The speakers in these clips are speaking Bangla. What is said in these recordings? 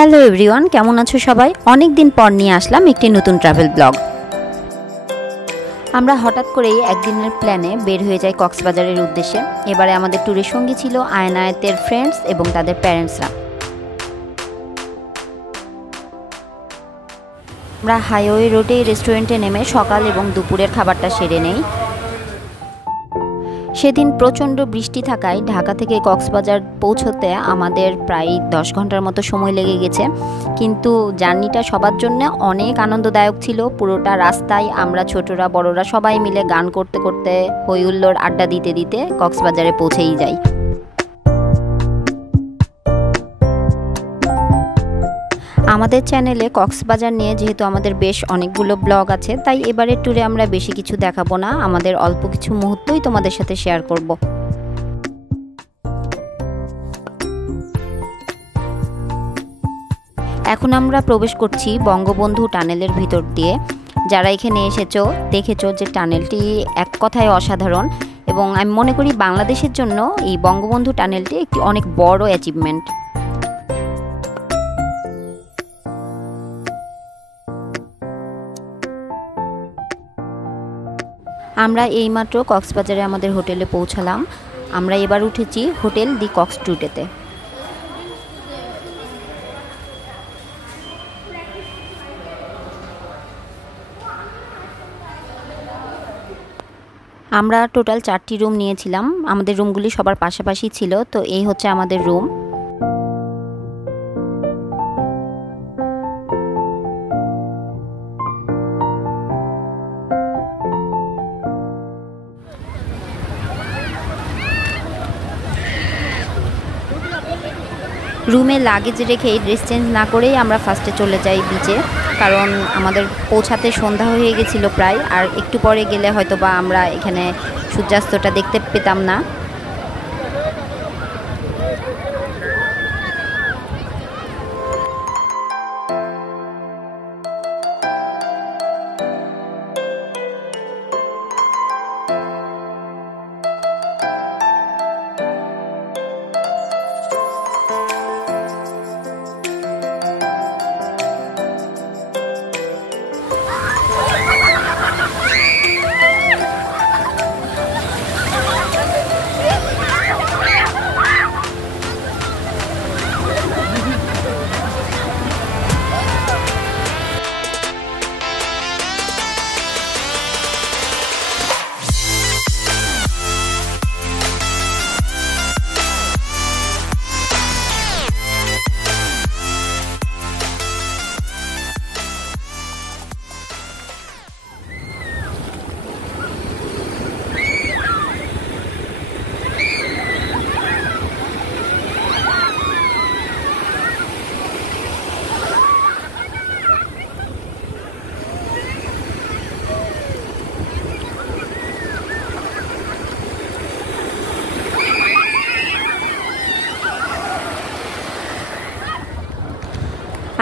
হ্যালো এভরিওয়ান, কেমন আছো সবাই? অনেক দিন পর নিয়ে আসলাম একটি নতুন ট্রাভেল ব্লগ। আমরা হঠাৎ করেই একদিনের প্ল্যানে বের হয়ে যাই কক্সবাজারের উদ্দেশ্যে। এবারে আমাদের ট্যুরের সঙ্গী ছিল আয়নায়েতের ফ্রেন্ডস এবং তাদের প্যারেন্টসরা। আমরা হাইওয়ে রোডে রেস্টুরেন্টে নেমে সকাল এবং দুপুরের খাবারটা সেরে নেই। সেদিন প্রচণ্ড বৃষ্টি থাকায় ঢাকা থেকে কক্সবাজার পৌঁছতে আমাদের প্রায় 10 ঘন্টার মতো সময় লেগে গেছে, কিন্তু জার্নিটা সবার জন্য অনেক আনন্দদায়ক ছিল। পুরোটা রাস্তায় আমরা ছোটরা বড়রা সবাই মিলে গান করতে করতে হই হুল্লোড় আড্ডা দিতে দিতে কক্সবাজারে পৌঁছেই যাই। আমাদের চ্যানেলে কক্সবাজার নিয়ে যেহেতু আমাদের বেশ অনেকগুলো ব্লগ আছে, তাই এবারের ট্যুরে আমরা বেশি কিছু দেখাবো না, আমাদের অল্প কিছু মুহূর্তই তোমাদের সাথে শেয়ার করব। এখন আমরা প্রবেশ করছি বঙ্গবন্ধু টানেলের ভিতর দিয়ে। যারা এখানে এসেছো দেখেছো যে টানেলটি এক কথায় অসাধারণ, এবং আমি মনে করি বাংলাদেশের জন্য এই বঙ্গবন্ধু টানেলটি একটি অনেক বড় অ্যাচিভমেন্ট। আমরা এইমাত্র কক্সবাজারে আমাদের হোটেলে পৌঁছালাম। আমরা এবার উঠেছি হোটেল দি কক্স টুডেতে। আমরা টোটাল 4টি রুম নিয়েছিলাম, আমাদের রুমগুলি সবার পাশাপাশি ছিল। তো এই হচ্ছে আমাদের রুম। রুমে লাগেজ রেখে ড্রেস চেঞ্জ না করেই আমরা ফার্স্টে চলে যাই বিচে, কারণ আমাদের পৌঁছাতে সন্ধ্যা হয়ে গেছিল প্রায়, আর একটু পরে গেলে হয়তো বা আমরা এখানে সূর্যাস্তটা দেখতে পেতাম না।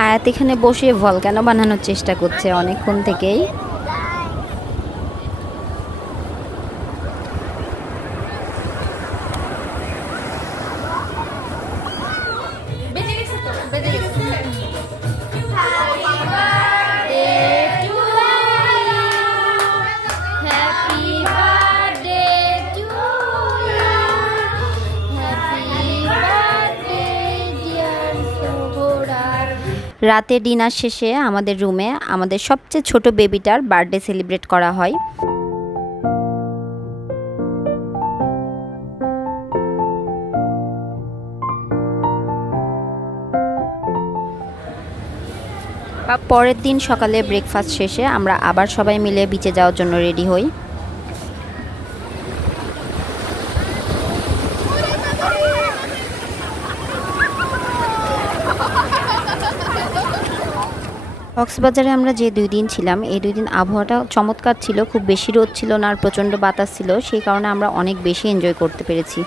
আয়াত এখানে বসে ভলক্যানো বানানোর চেষ্টা করছে অনেকক্ষণ থেকেই। রাতে ডিনার শেষে আমাদের রুমে আমাদের সবচেয়ে ছোট বেবিটার বার্থডে সেলিব্রেট করা হয়। পরের দিন সকালে ব্রেকফাস্ট শেষে আমরা আবার সবাই মিলে বিচে যাওয়ার জন্য রেডি হই। কক্সবাজারে আমরা যে 2 দিন ছিলাম, এই 2 দিন আবহাওয়াটা চমৎকার ছিল, খুব বেশি রোদ ছিল না আর প্রচণ্ড বাতাস ছিল, সেই কারণে আমরা অনেক বেশি এনজয় করতে পেরেছি।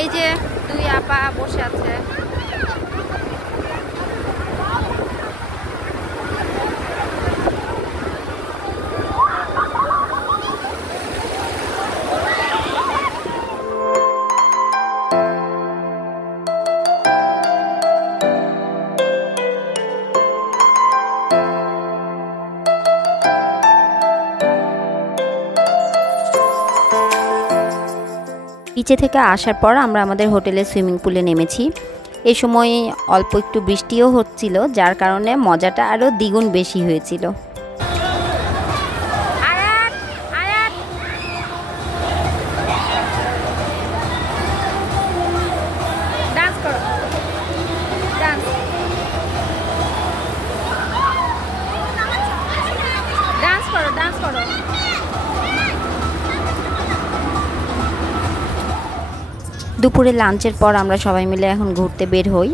এই যে দুই আপা বসে আছে। বিচে থেকে আসার পর আমরা আমাদের হোটেলের সুইমিং পুলে নেমেছি। এই সময় অল্প একটু বৃষ্টিও হচ্ছিল, যার কারণে মজাটা আরও দ্বিগুণ বেশি হয়েছিল। দুপুরে লাঞ্চের পর আমরা সবাই মিলে এখন ঘুরতে বের হই।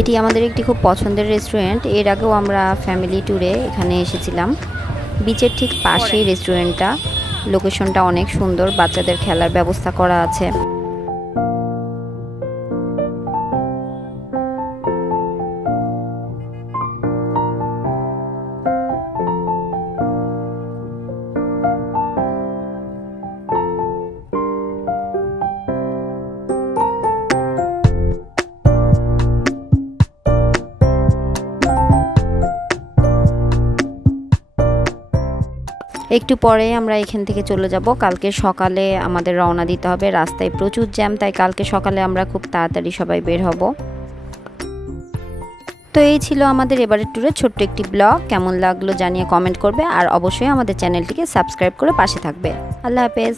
এটি আমাদের একটি খুব পছন্দের রেস্টুরেন্ট। এর আগেও আমরা ফ্যামিলি ট্যুরে এখানে এসেছিলাম। বিচের ঠিক পাশেই রেস্টুরেন্টটা। লোকেশনটা অনেক সুন্দর, বাচ্চাদের খেলার ব্যবস্থা করা আছে। একটু পরে আমরা এখান থেকে চলে যাব। কালকে সকালে আমাদের রওনা দিতে হবে। রাস্তায় প্রচুর জ্যাম, তাই কালকে সকালে আমরা খুব তাড়াতাড়ি সবাই বের হব। তো এই ছিল আমাদের এবারের ট্যুরের ছোট্ট একটি ব্লগ। কেমন লাগলো জানিয়ে কমেন্ট করবে, আর অবশ্যই আমাদের চ্যানেলটিকে সাবস্ক্রাইব করে পাশে থাকবে। আল্লাহ হাফেজ।